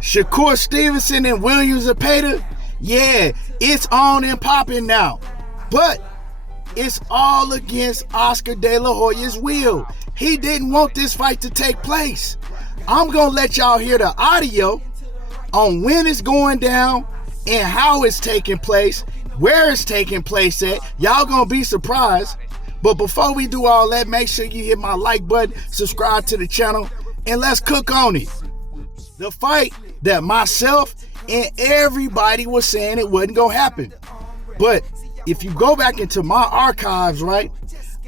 Shakur Stevenson and William Zepeda, yeah, it's on and popping now. But it's all against Oscar De La Hoya's will. He didn't want this fight to take place. I'm going to let y'all hear the audio on when it's going down and how it's taking place, where it's taking place at. Y'all going to be surprised. But before we do all that, make sure you hit my like button, subscribe to the channel, and let's cook on it. The fight that myself and everybody was saying it wasn't going to happen. But if you go back into my archives, right,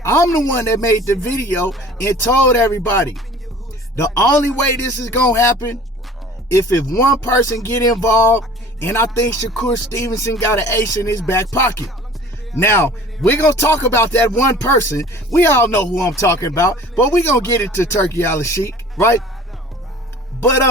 I'm the one that made the video and told everybody the only way this is going to happen if one person get involved, and I think Shakur Stevenson got an ace in his back pocket. Now, we're going to talk about that one person. We all know who I'm talking about, but we're going to get into Turkey Alalshikh, right? But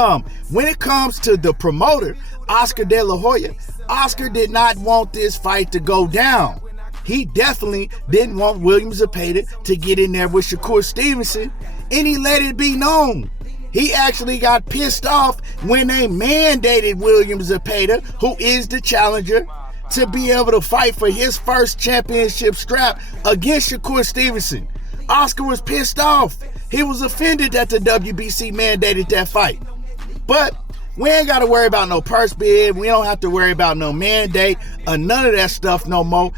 when it comes to the promoter, Oscar De La Hoya, Oscar did not want this fight to go down. He definitely didn't want William Zepeda to get in there with Shakur Stevenson, and he let it be known. He actually got pissed off when they mandated William Zepeda, who is the challenger, to be able to fight for his first championship strap against Shakur Stevenson. Oscar was pissed off. He was offended that the WBC mandated that fight. But we ain't got to worry about no purse bid. We don't have to worry about no mandate or none of that stuff no more,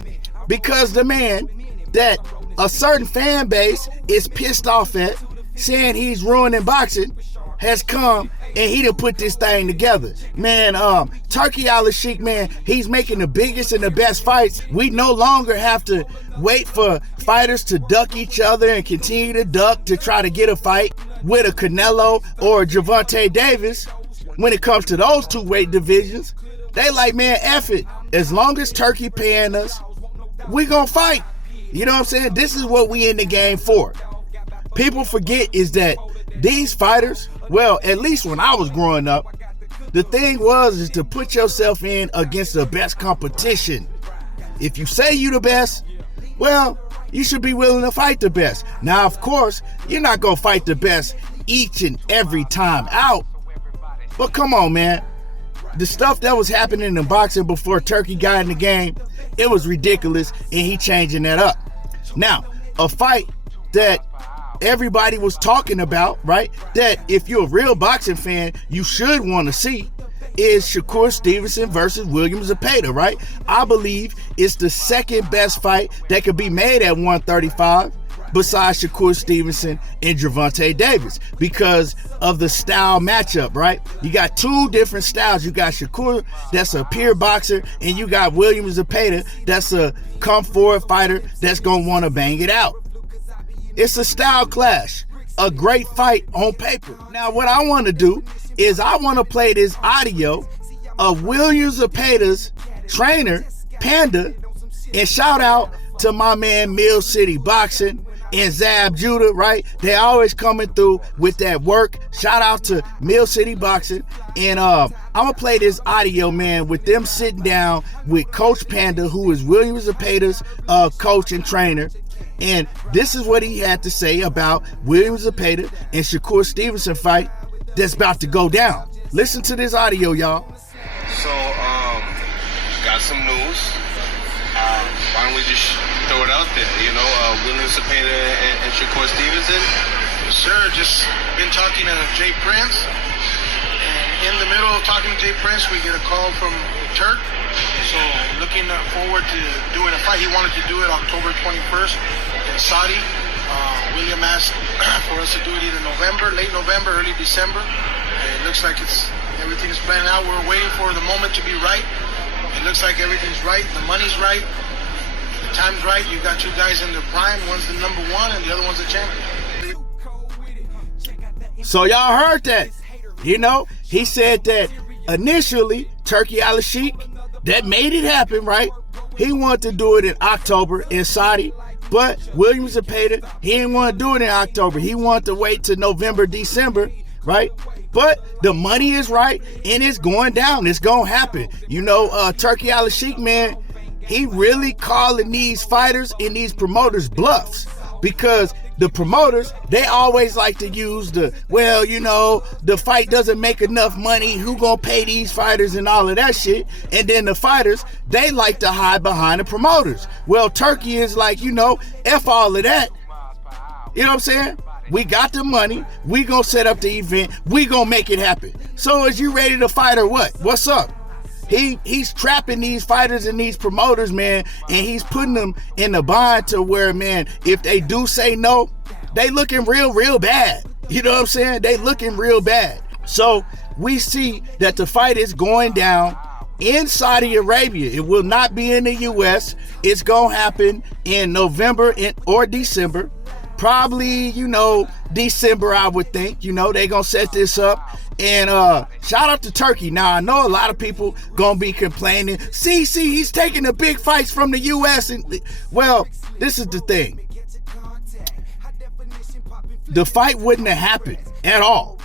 because the man that a certain fan base is pissed off at, saying he's ruining boxing, has come and he done put this thing together. Man, Turkey Alalshikh, man, he's making the biggest and the best fights. We no longer have to wait for fighters to duck each other and continue to duck to try to get a fight with a Canelo or a Gervonta Davis. When it comes to those two weight divisions, they like, man, F it. As long as Turkey paying us, we gonna fight. You know what I'm saying? This is what we in the game for. People forget is that these fighters, well, at least when I was growing up, the thing is to put yourself in against the best competition. If you say you the best, well, you should be willing to fight the best. Now, of course, you're not going to fight the best each and every time out. But come on, man. The stuff that was happening in boxing before Turkey got in the game, it was ridiculous, and he changing that up. Now, a fight that everybody was talking about, right, that if you're a real boxing fan, you should want to see, is Shakur Stevenson versus William Zepeda, right? I believe it's the second best fight that could be made at 135 besides Shakur Stevenson and Gervonta Davis because of the style matchup, right? You got two different styles. You got Shakur, that's a pure boxer, and you got William Zepeda, that's a come forward fighter that's going to want to bang it out. It's a style clash, a great fight on paper. Now, what I want to do is I want to play this audio of William Zepeda's trainer, Panda, and shout out to my man Mill City Boxing and Zab Judah, right? They always coming through with that work. Shout out to Mill City Boxing. And I'm going to play this audio, man, with them sitting down with Coach Panda, who is William Zepeda's coach and trainer. And this is what he had to say about William Zepeda and Shakur Stevenson fight that's about to go down. Listen to this audio, y'all. So, got some news. Why don't we just throw it out there? You know, William Zepeda and Shakur Stevenson. Sir, just been talking to Jay Prince. And in the middle of talking to Jay Prince, we get a call from Turk. So looking forward to doing a fight. He wanted to do it October 21st in Saudi. William asked for us to do it either November, late November, early December. It looks like everything is planned out. We're waiting for the moment to be right. It looks like everything's right. The money's right. The time's right. You got two guys in their prime. One's the number one and the other one's the champion. So y'all heard that. You know, he said that initially Turkey Alalshikh, that made it happen, right? He wanted to do it in October in Saudi, but William Zepeda, he didn't want to do it in October. He wanted to wait till November, December, right? But the money is right, and it's going down. It's going to happen. You know, Turkey Alalshikh, man, he really calling these fighters and these promoters bluffs because the promoters, they always like to use the fight doesn't make enough money, who gonna pay these fighters and all of that shit. And then the fighters, they like to hide behind the promoters. Well, Turkey is like, F all of that. You know what I'm saying? We got the money, we gonna set up the event, we gonna make it happen. So is you ready to fight or what? What's up? He's trapping these fighters and these promoters, man, and he's putting them in a bind to where, man, if they do say no, they looking real bad. You know what I'm saying? They looking real bad. So we see that the fight is going down in Saudi Arabia. It will not be in the U.S. It's gonna happen in November or December. Probably, December, I would think. They gonna set this up. And shout out to Turkey. Now, I know a lot of people gonna be complaining, see, he's taking the big fights from the U.S. And well, this is the thing. The fight wouldn't have happened at all.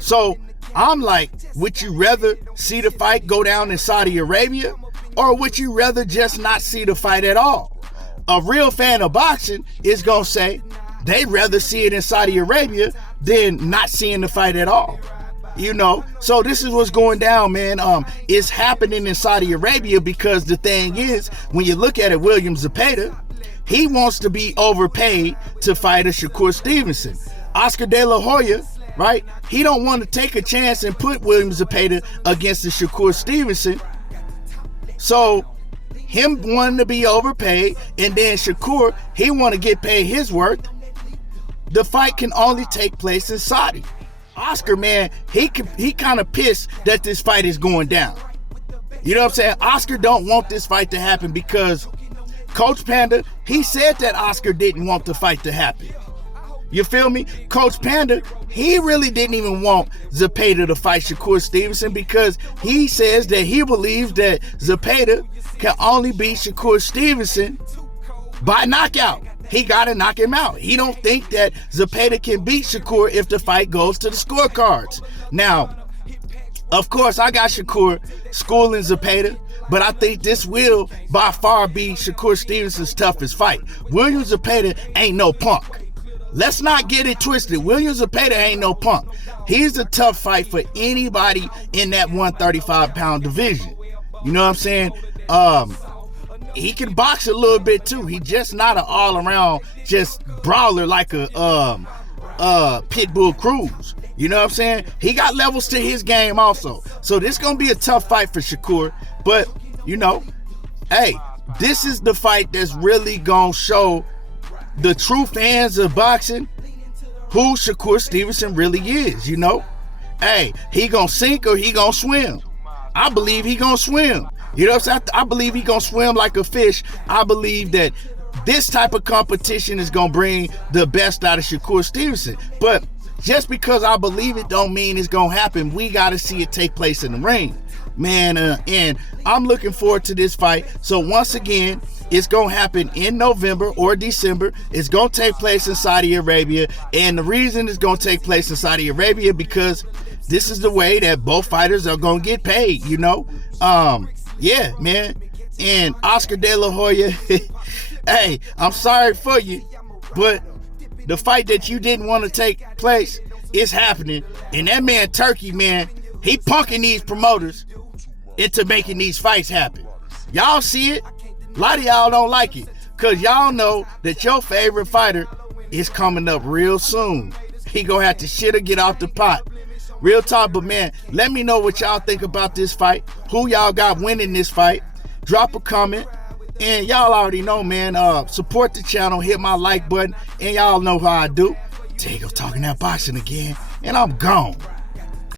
So I'm like, would you rather see the fight go down in Saudi Arabia, or would you rather just not see the fight at all? A real fan of boxing is gonna say they'd rather see it in Saudi Arabia than not seeing the fight at all. So this is what's going down, man. It's happening in Saudi Arabia because the thing is, when you look at it, William Zepeda, he wants to be overpaid to fight a Shakur Stevenson. Oscar De La Hoya, right? He don't want to take a chance and put William Zepeda against the Shakur Stevenson. So him wanting to be overpaid, and then Shakur, he want to get paid his worth. The fight can only take place in Saudi. Oscar, man, he kind of pissed that this fight is going down. You know what I'm saying? Oscar don't want this fight to happen because Coach Panda, he said that Oscar didn't want the fight to happen. You feel me? Coach Panda, he really didn't even want Zepeda to fight Shakur Stevenson because he says that he believes that Zepeda can only beat Shakur Stevenson by knockout. He got to knock him out. He don't think that Zepeda can beat Shakur if the fight goes to the scorecards. Now, of course, I got Shakur schooling Zepeda, but I think this will by far be Shakur Stevenson's toughest fight. William Zepeda ain't no punk. Let's not get it twisted. William Zepeda ain't no punk. He's a tough fight for anybody in that 135-pound division. You know what I'm saying? He can box a little bit too. He just not an all-around just brawler like a Pitbull Cruz. You know what I'm saying? He got levels to his game also. So this gonna be a tough fight for Shakur. But hey, this is the fight that's really gonna show the true fans of boxing who Shakur Stevenson really is. Hey, he gonna sink or he gonna swim. I believe he gonna swim. You know what I'm saying? I believe he gonna swim like a fish. I believe that this type of competition is gonna bring the best out of Shakur Stevenson. But just because I believe it don't mean it's gonna happen. We gotta see it take place in the ring, man. And I'm looking forward to this fight. So once again, it's gonna happen in November or December. It's gonna take place in Saudi Arabia. And the reason it's gonna take place in Saudi Arabia because this is the way that both fighters are gonna get paid, Yeah, man. And Oscar De La Hoya, hey, I'm sorry for you, but the fight that you didn't want to take place is happening. And that man Turkey, man, he punking these promoters into making these fights happen. Y'all see it? A lot of y'all don't like it because y'all know that your favorite fighter is coming up real soon. He gonna have to shit or get off the pot. Real talk, but man, let me know what y'all think about this fight. Who y'all got winning this fight? Drop a comment. And y'all already know, man, support the channel, hit my like button, and y'all know how I do. Tego talking that boxing again, and I'm gone.